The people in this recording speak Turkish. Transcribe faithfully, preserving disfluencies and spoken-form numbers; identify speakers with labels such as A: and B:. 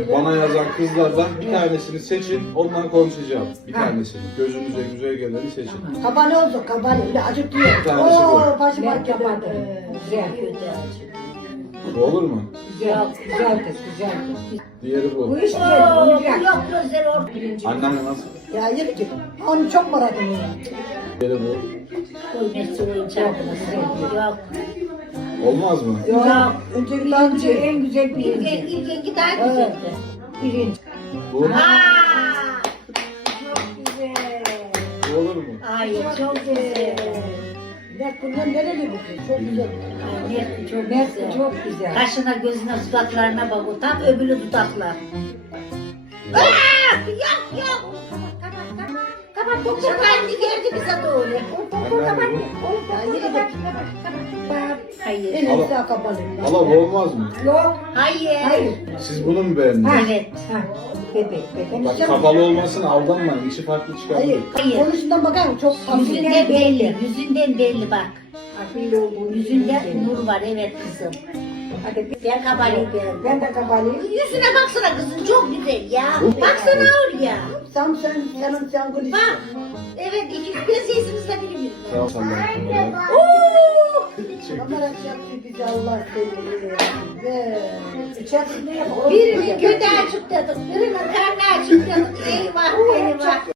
A: Bana yazan kızlardan bir tanesini seçin, ondan konuşacağım. Bir tanesini. Gözünüze güzel geleni seçin.
B: Kabane olsun, kabane. Öyle acık diyor.
A: Bir tanesi bu.
B: Ooo, başım
C: Ben
B: acıdı.
C: kapadım. Güzel.
A: Bu olur mu?
C: Güzel, güzeldir, güzeldir.
A: Diğeri bu.
C: Bu iş güzel,
B: Ooo,
C: oyuncak.
B: yok gözleri orada.
C: Birinci.
A: Anneanne nasıl?
B: Ya yürü git. Onu çok merak ediyorum.
A: Diğeri bu.
B: Oynaştır oyuncak. Yok.
A: Olmaz mı?
B: Yok. Önce bir daha
C: Birinci,
B: önce.
C: en güzel
B: İlk
C: birinci.
B: ilk ilk daha güzeldi.
C: Birinci.
A: Bu?
B: Aaa.
C: Çok güzel.
A: Bu olur mu?
B: Ay çok güzel.
C: Bak bunlar nereli bu kız? Çok güzel.
B: Ay, çok
C: Mert
B: güzel.
C: çok güzel.
B: Kaşına, gözüne, suratlarına bak o tam öbürü dudaklar. Aa, yok yok. Kapat kapat. Kapat doktor kendi geldi bize doğru. Doktor kapat. Ya yürü git. Hayır.
C: En
A: Hala-
C: iyisi kapalı.
A: Hala bu olmaz mı?
C: Yok.
B: Hayır.
C: Hayır.
A: Siz bunu mu beğendiniz?
B: Evet.
C: Ha, bebek, bebek.
A: Bak kapalı olmasın, aldanmayın. İçi farklı çıkabilir.
C: Hayır.
B: Hayır.
C: Konuşundan bakar mısın? Çok hafif.
B: Yüzünden belli. Yüzünden belli bak.
C: Hafif olduğu
B: Yüzünde nur var evet kızım.
C: Hadi bir-
B: Ben kabalıyı beğendim.
C: Ben de kabalıyım.
B: Yüzüne baksana kızım çok güzel ya.
A: Bu-
B: Baksana oraya.
C: Sam sen, senin sen gülüş.
B: Bak. Evet ikiniz de sesinizle birbirine.
A: Tamam sen de yapın. Çek.
C: Kamera yapıyor bizi Allah sevgili. Ve içerisinde yap.
B: Birinin götü açık dedik, birinin karnı açık dedik. Eyvah eyvah.